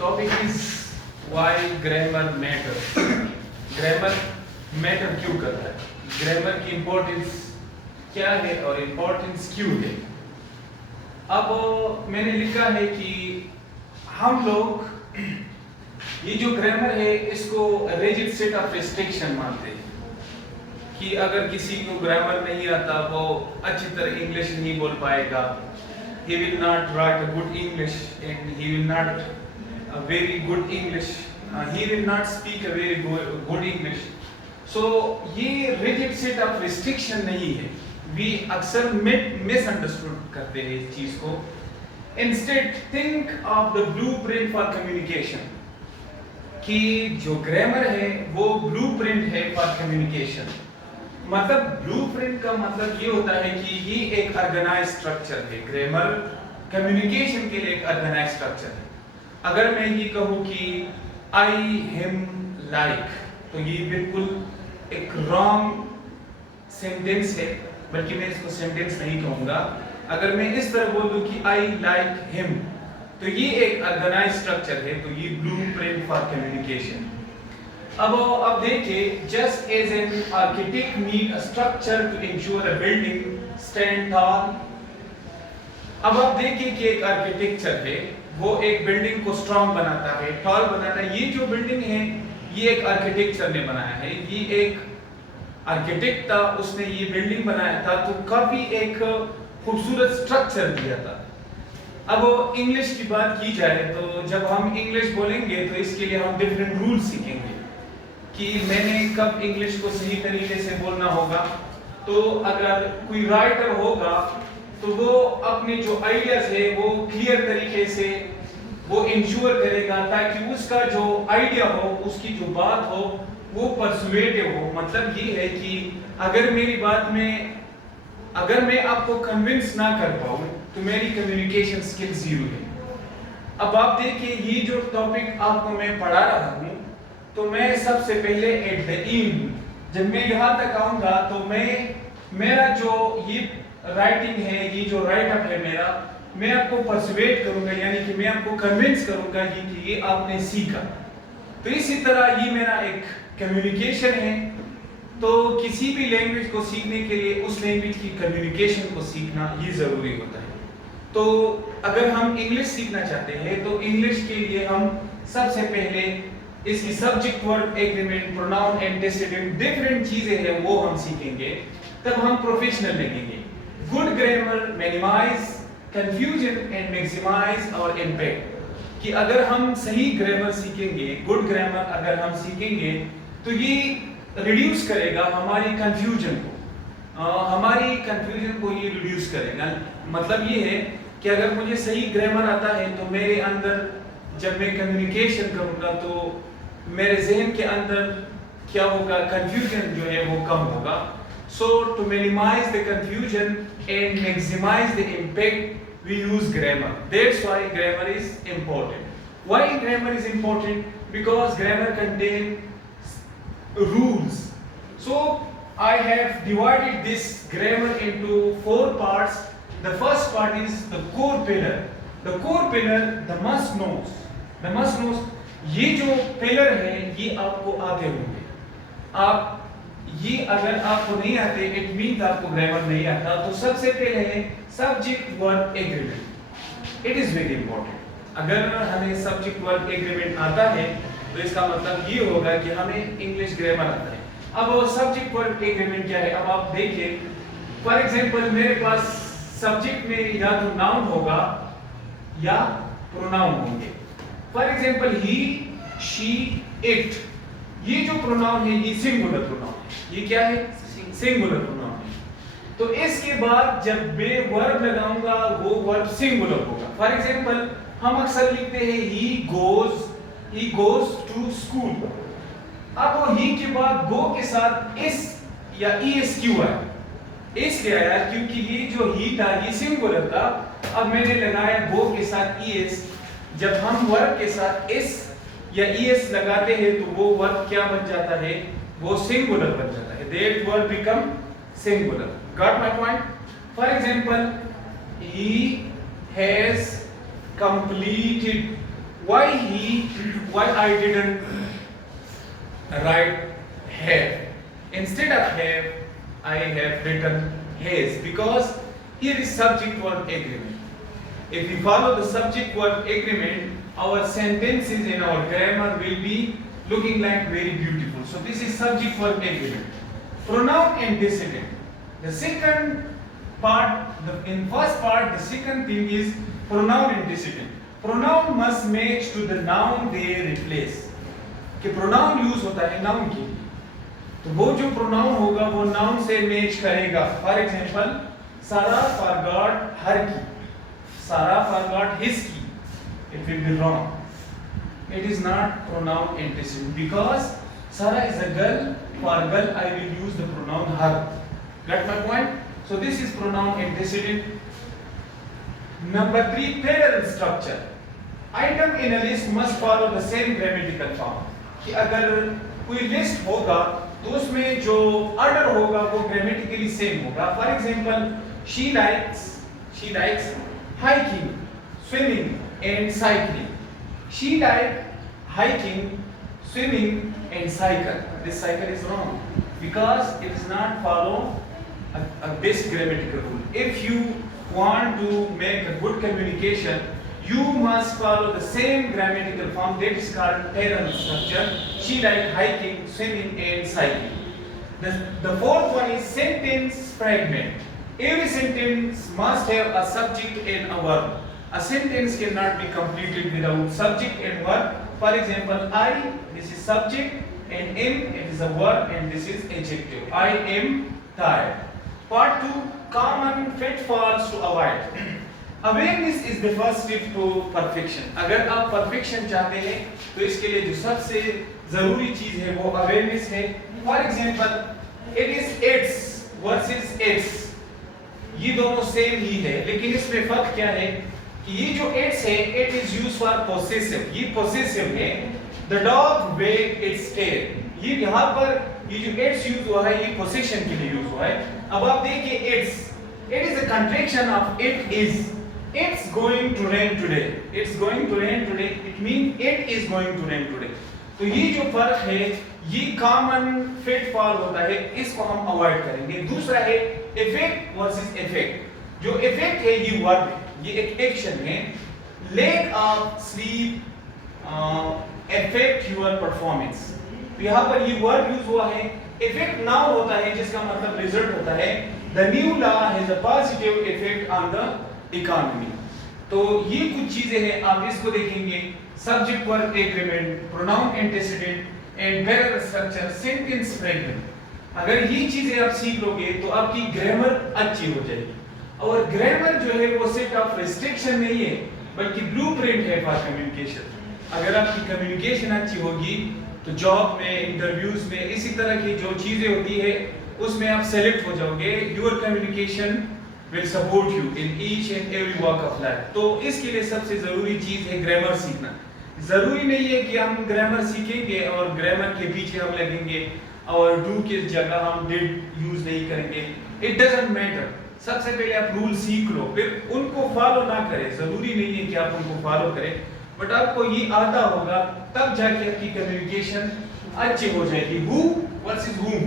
Topic is why grammar matter. Grammar matter क्यों करता है, ग्रामर की इंपॉर्टेंस क्या है और इंपॉर्टेंस क्यों है। अब मैंने लिखा है कि हम लोग ये जो ग्रामर है इसको रिजिड सेट ऑफ रिस्ट्रिक्शन मानते हैं कि अगर किसी को ग्रामर नहीं आता वो अच्छी तरह इंग्लिश नहीं बोल पाएगा, he will not write a good English and he will not a very good English, he will not speak a very good English. So ये rigid set of restriction नहीं है, we अक्सर misunderstood करते हैं इस चीज को। Instead think of the blueprint for communication, कि जो ग्रामर है वो ब्लूप्रिंट है फॉर कम्युनिकेशन। मतलब ब्लूप्रिंट का मतलब ये होता है कि ये एक ऑर्गेनाइज स्ट्रक्चर है। ग्रामर कम्युनिकेशन के लिए एक ऑर्गेनाइज स्ट्रक्चर है। अगर मैं ये कहूँ कि आई हिम लाइक, तो ये बिल्कुल एक रॉन्ग सेंटेंस है, बल्कि मैं इसको सेंटेंस नहीं कहूँगा। अगर मैं इस तरह बोल दूँ कि आई लाइक हिम, तो ये एक ऑर्गेनाइज स्ट्रक्चर है, तो ये ब्लूप्रिंट फॉर कम्युनिकेशन। अब देखिए, just as an architect need a structure to ensure a building stand tall. अब आप देखिए कि एक आर्किटेक्चर है, वो एक बिल्डिंग को स्ट्रॉन्ग बनाता है, टॉल बनाता है। ये जो बिल्डिंग है ये एक आर्किटेक्चर ने बनाया है, ये एक आर्किटेक्ट था, उसने ये बिल्डिंग बनाया था, तो काफी एक खूबसूरत स्ट्रक्चर दिया था। अब इंग्लिश की बात की जाए तो जब हम इंग्लिश बोलेंगे तो इसके लिए हम डिफरेंट रूल्स सीखेंगे कि मैंने कब इंग्लिश को सही तरीके से बोलना होगा। तो अगर कोई राइटर होगा तो वो अपने जो आइडियाज है वो क्लियर तरीके से वो इंश्योर करेगा ताकि उसका जो आइडिया हो, उसकी जो बात हो वो पर्सुएटिव हो। मतलब ये है कि अगर मेरी बात में अगर मैं आपको कन्विंस ना कर पाऊं तो मेरी कम्युनिकेशन स्किल जीरो है। अब आप देखिए, ये जो टॉपिक आपको मैं पढ़ा रहा हूँ, तो मैं सबसे पहले एट द एंड जब मैं यहाँ तक आऊंगा तो मेरा जो ये राइटिंग है, ये जो राइट अप है मेरा, मैं आपको पर्सुएट करूंगा, यानी कि मैं आपको कन्विंस करूंगा कि ये आपने सीखा। तो इसी तरह ये मेरा एक कम्युनिकेशन है। तो किसी भी लैंग्वेज को सीखने के लिए उस लैंग्वेज की कम्युनिकेशन को सीखना ये जरूरी होता है। तो अगर हम इंग्लिश सीखना चाहते हैं तो इंग्लिश के लिए हम सबसे पहले इसकी subject verb agreement, pronoun, antecedent, different चीजें हैं वो हम सीखेंगे, तब हम प्रोफेशनल लगेंगे। Good grammar minimize confusion and maximize our impact, कि अगर हम सही ग्रामर सीखेंगे, गुड ग्रामर अगर हम सीखेंगे तो ये रिड्यूस करेगा हमारी कंफ्यूजन को ये रिड्यूस करेगा। मतलब ये है कि अगर मुझे सही ग्रामर आता है तो मेरे अंदर जब मैं कम्युनिकेशन करूंगा तो मेरे जहन के अंदर क्या होगा, कंफ्यूजन जो है वो कम होगा। So to minimise the confusion and maximise the impact we use grammar. That's why grammar is important. Why grammar is important? Because grammar contain rules. So I have divided this grammar into 4 parts. The first part is the core pillar. The core pillar, the must knows. The must knows. ये जो pillar है ये आपको आते होंगे। आप ये अगर आपको नहीं आते, it means आपको grammar नहीं आता। तो सबसे पहले है subject verb agreement. It is very important. अगर हमें subject verb agreement आता है तो इसका मतलब ये होगा कि हमें इंग्लिश ग्रामर आता है। अब सब्जेक्ट वर्ब एग्रीमेंट क्या है? अब आप देखिए, फॉर एग्जांपल मेरे पास सब्जेक्ट में या तो नाउन होगा या प्रोनाउन होंगे। For example he, she, it, ये जो प्रोनाउन है ये सिंगुलर प्रोनाउन है। ये क्या है? सिंगुलर प्रोनाउन है। तो इसके बाद जब मैं वर्ब लगाऊंगा वो वर्ब सिंगुलर होगा। फॉर एग्जांपल हम अक्सर लिखते हैं he goes to school। अब वो ही के बाद गो के साथ इस या es क्यों आया? इसलिए आया क्योंकि ये जो ही था ये सिंगुलर था। अब मैंने लगाया गो के साथ es। जब हम वर्ब के साथ इस या es लगाते हैं तो वो वर्ब क्या बन जाता है? वो सिंगुलर बन जाता है। That verb become singular. Got my point? For example, he has completed why I didn't write have. Instead of have, I have written has, because here is subject verb agreement. If we follow the subject verb agreement, our sentences in our grammar will be looking like very beautiful. So this is subject verb agreement. Pronoun antecedent. The second part, in first part, the second thing is pronoun antecedent. Pronoun must match to the noun they replace. कि pronoun use होता है noun के लिए, तो वो जो pronoun होगा वो noun से match करेगा. For example, Sarah forgot her key. Sarah forgot his key. It will be wrong. It is not pronoun antecedent, because Sarah is a girl. For girl, I will use the pronoun her. Got my point? So this is pronoun antecedent. Number 3, parallel structure. Item in a list must follow the same grammatical form. कि अगर कोई list होगा तो उसमें जो order होगा वो grammatically same होगा. For example, she likes hiking, swimming and cycling. She likes hiking, swimming and cycle. This cycle is wrong because it is not follow a basic grammatical rule. If you want to make a good communication, you must follow the same grammatical form that is called parallel structure. She likes hiking, swimming and cycling. The fourth one is sentence fragment. Every sentence must have a subject and a verb. A sentence cannot be completed without subject and verb. For example, I, this is subject, and am, it is a verb, and this is adjective. I am tired. Part 2, common pitfalls to avoid. Awareness is the first step to perfection. अगर आप perfection चाहते हैं तो इसके लिए जो सबसे जरूरी चीज है वो awareness है. For example, it is its versus its. ये दोनों सेम ही है, लेकिन इसमें फर्क क्या है कि ये जो its है, it is used for possessive. ये possessive है. The dog wagged its tail. ये यहाँ पर ये जो its यूज हुआ है ये possession के लिए यूज हुआ है. अब आप देखिए its, it is a contraction of it is. It's going to rain today. It's going to rain today. It means it is going to rain today. तो ये जो फर्क है ये कॉमन फिटफॉल होता है, इसको हम अवॉइड करेंगे. दूसरा है इफेक्ट वर्सेस इफेक्ट. जो इफेक्ट है ये वर्ब है, ये एक एक्शन है. Lack of sleep affect your performance. तो यहाँ पर ये वर्ब यूज हुआ है. इफेक्ट नाउन होता है जिसका मतलब रिजल्ट होता है. The new law has a positive effect on the economy. तो ये कुछ चीजें हैं, आप इसको देखेंगे. Subject verb agreement, pronoun antecedent and parallel structure, sentence fragment. अगर ये चीजें आप सीख लोगे तो आपकी ग्रामर अच्छी हो जाएगी. और ग्रामर जो है वो सेट ऑफ रिस्ट्रिक्शन नहीं है बल्कि ब्लूप्रिंट है फॉर कम्युनिकेशन. अगर आपकी कम्युनिकेशन अच्छी होगी तो जॉब में, इंटरव्यूज में, इसी तरह की जो चीजें होती है उसमें आप सेलेक्ट हो जाओगे. Your communication will support you in each and every walk of life. तो इसके लिए सबसे जरूरी चीज है ग्रामर सीखना. जरूरी नहीं है कि हम ग्रामर सीखेंगे और ग्रामर के पीछे हम लगेंगे और डू की जगह हम डिड यूज नहीं करेंगे. It doesn't matter. सबसे पहले आप रूल सीख लो, फिर उनको फॉलो ना करें. जरूरी नहीं है कि आप उनको फॉलो करें, बट आपको ये आता होगा तब जाके आपकी कम्युनिकेशन अच्छी हो जाएगी. Who versus whom.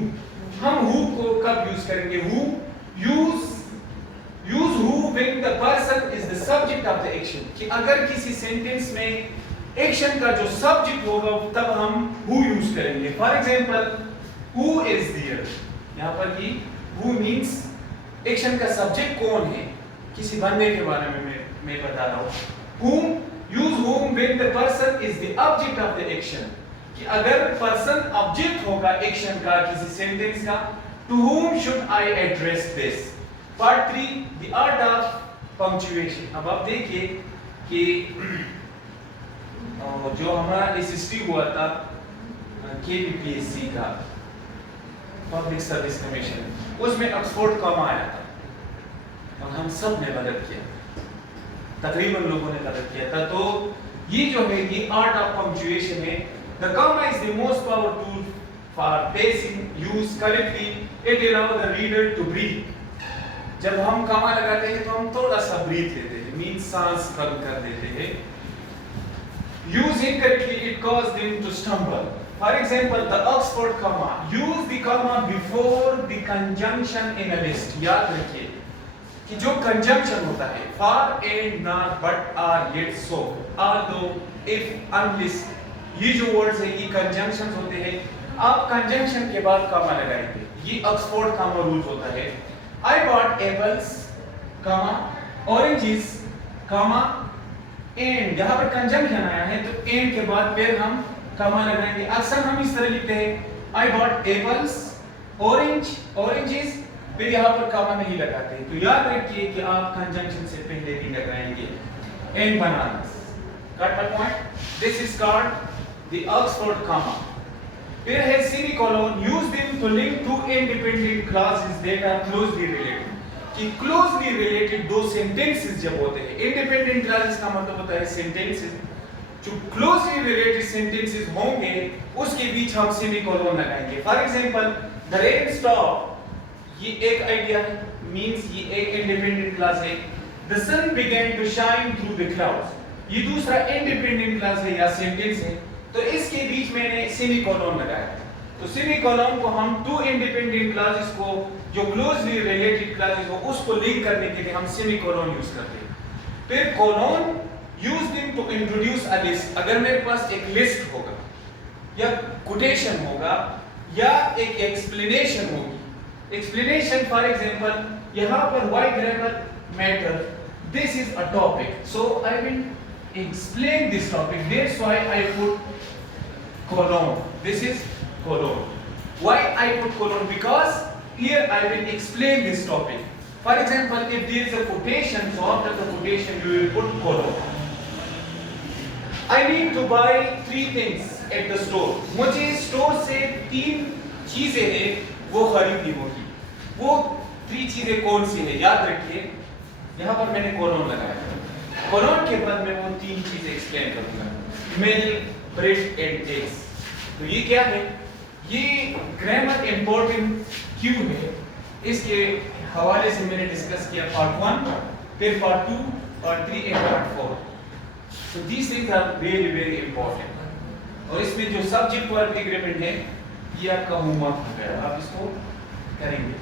हम हु को कब यूज करेंगे? Who use who when the person is the subject of the action. कि अगर किसी सेंटेंस में एक्शन का जो सब्जेक्ट होगा तब हम who यूज करेंगे. For example, who is there. यहाँ पर ही who means एक्शन का सब्जेक्ट कौन है, किसी बंदे के बारे में मैं बता रहा हूँ. whom, use whom when the person is the object of the action. कि अगर पर्सन ऑब्जेक्ट होगा एक्शन का, किसी सेंटेंस का, to whom should I address this. Part 3, the art of punctuation. अब आप देखिए कि जो हमारा एसएसटी हुआ था केवीपीएससी का, पब्लिक सर्विस कमीशन, उसमें ऑक्सफोर्ड कॉमा आया था और हम सब ने मदद किया, तकरीबन लोगों ने मदद किया था. तो ये जो है ये आर्ट ऑफ पंक्चुएशन है. The comma is the most powerful tool for placing, use correctly. It allows the reader to breathe. जब हम कॉमा लगाते हैं तो हम थोड़ा सा ब्रीथ लेते हैं, मींस सांस कम कर देते हैं. Use incorrectly, it causes them to stumble. For example, the Oxford comma. Use the comma before the conjunction in a list. याद रखिए कि जो conjunction होता है for, and, not, but, are, yet, so, although, if, unless, ये जो words है ये conjunctions होते हैं. आप conjunction के बाद comma लगाएंगे. ये Oxford comma रूल होता है. I bought apples, comma, oranges, comma, and. यहाँ पर conjunction आया है तो and के बाद फिर हम कमा लगाएंगे. अक्सर हम इस तरह लिखते हैं I bought apples, oranges, फिर यहाँ पर कमा नहीं लगाते. तो याद रखिए कि आप कंजंक्शन से पहले भी लगाएंगे. And bananas. Got my point? This is called the Oxford comma. फिर है semicolon. Use them to link two independent clauses that are closely related. कि closely related दो sentences जब होते हैं, independent clauses का मतलब होता है sentences जो closely related sentences होंगे उसके बीच हम सेमीकोलन लगाएंगे. For example the rain stopped, ये एक आइडिया है, मींस ये एक इंडिपेंडेंट क्लास है. the sun began to shine through the clouds, ये दूसरा इंडिपेंडेंट क्लास है या सेंटेंस है. तो इसके बीच मैंने सेमीकोलन लगाया. तो सेमीकोलन को हम टू इंडिपेंडेंट क्लासेस को जो क्लोजली रिलेटेड क्लासेस हो उसको लिंक करने के लिए हम सेमीकोलन यूज करते हैं. फिर colon use them to introduce a list. अगर मेरे पास एक लिस्ट होगा या कोटेशन होगा या एक एक्सप्लेनेशन होगी. एक्सप्लेनेशन फॉर एग्जांपल यहाँ पर why grammar matter, this is a topic, so I will explain this topic, that's why I put colon. This is colon. Why I put colon? Because here I will explain this topic. For example, if there is a quotation, so after the quotation you will put colon. I need to buy 3 things at the store. मुझे store से 3 चीजें हैं वो खरीदनी होगी. वो 3 चीजें कौन सी है याद रखिए. यहाँ पर मैंने कोलन लगाया. कोलन के बाद मैं वो 3 चीजें एक्सप्लेन करूंगा. Milk, bread and eggs. तो ये क्या है? ये ग्रामर इंपॉर्टेंट क्यों है इसके हवाले से मैंने डिस्कस किया पार्ट 1, फिर part 2, part 3 and part 4. So these things are very very important. और इसमें जो सब्जेक्ट वर्ब एग्रीमेंट है ये आपका होमवर्क हो गया, आप इसको करेंगे.